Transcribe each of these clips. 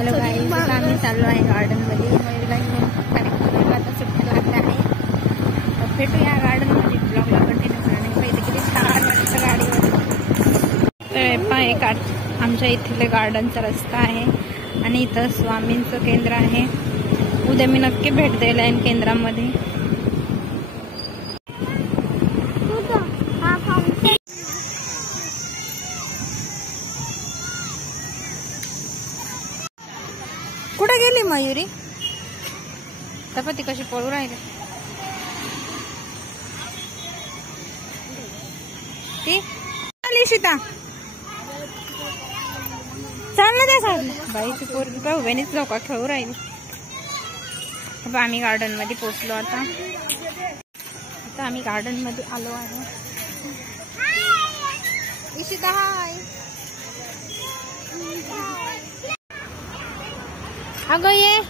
Hello guys, आता आम्ही चाललो आहे गार्डनमध्ये. मयूरला घेऊन कार्यक्रमाला आता सुट्टी लागत आहे. तर भेटूया गार्डनमध्ये. ब्लॉगला कंटिन्यू करा. नाही पहिले किती छान वाटतं गाडीवर. तर आमच्या इथले गार्डनचा रस्ता आहे आणि इथं स्वामींचं केंद्र आहे. उद्या मी नक्की भेट द्यायला आहे केंद्रामध्ये. कुठे गेली मयुरी? तपती कशी पळू राहिली ती. आली सीता, चाललं त्या साईडला. बाईची पोरगी का उभ्यानीच लोक खेळू राहिली. आम्ही गार्डन मध्ये पोहोचलो. आता आम्ही गार्डन मध्ये आलो आहे. इशिता हाय. अगं ये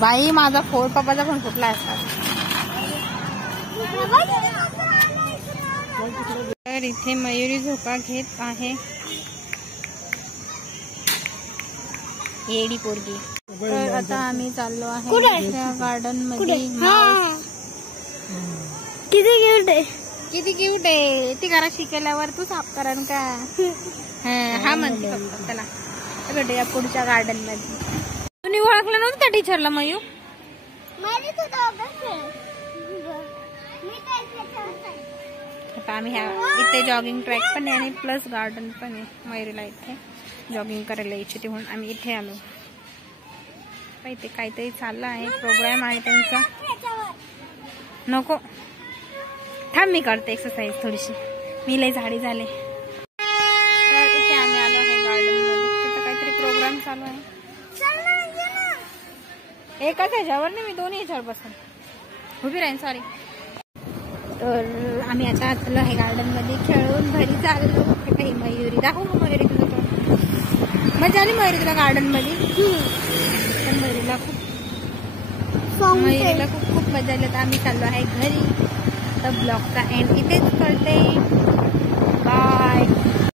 बाई, माझा फोन पप्पाचा पण फुटला असतात. तर इथे मयुरी झोका घेत आहे. येडी पोरगी. तर आता आम्ही चाललो आहे त्या गार्डन मध्ये. किती क्यूट आहे, किती क्यूट आहे. ती घरात शिकेल्यावर तू साफ करण का? हा म्हणते फक्त त्याला. भेटूया पुढच्या गार्डन मध्ये. तुम्ही ओळखलं नव्हतं त्या टीचरला मयू? आता आम्ही इथे जॉगिंग ट्रॅक पण आहे आणि प्लस गार्डन पण आहे. मयुरीला इथे जॉगिंग करायला इच्छिते म्हणून आम्ही इथे आलो. इथे काहीतरी चाललं आहे, प्रोग्राम आहे त्यांचा. नको थांब, मी करते एक्सरसाइज थोडीशी. मी लय झाडी झाले. तर इथे आम्ही आलो आहे गार्डन मध्ये. तिथं काहीतरी प्रोग्राम चालू आहे. एकाच ह्याच्यावर नाही, मी दोन्ही ह्याच्यावर बसून उभी राहीन. सॉरी. तर आम्ही आता आलो आहे गार्डन मध्ये. खेळून घरी चाललो. काही मयुरी दाखवू का? मयुरी तुझं मजा आली मयुरी तुला गार्डन मध्ये? पण मयुरीला खूप मजा आली. तर आम्ही चाललो आहे घरी. तर ब्लॉगचा एंड इथेच करते. बाय.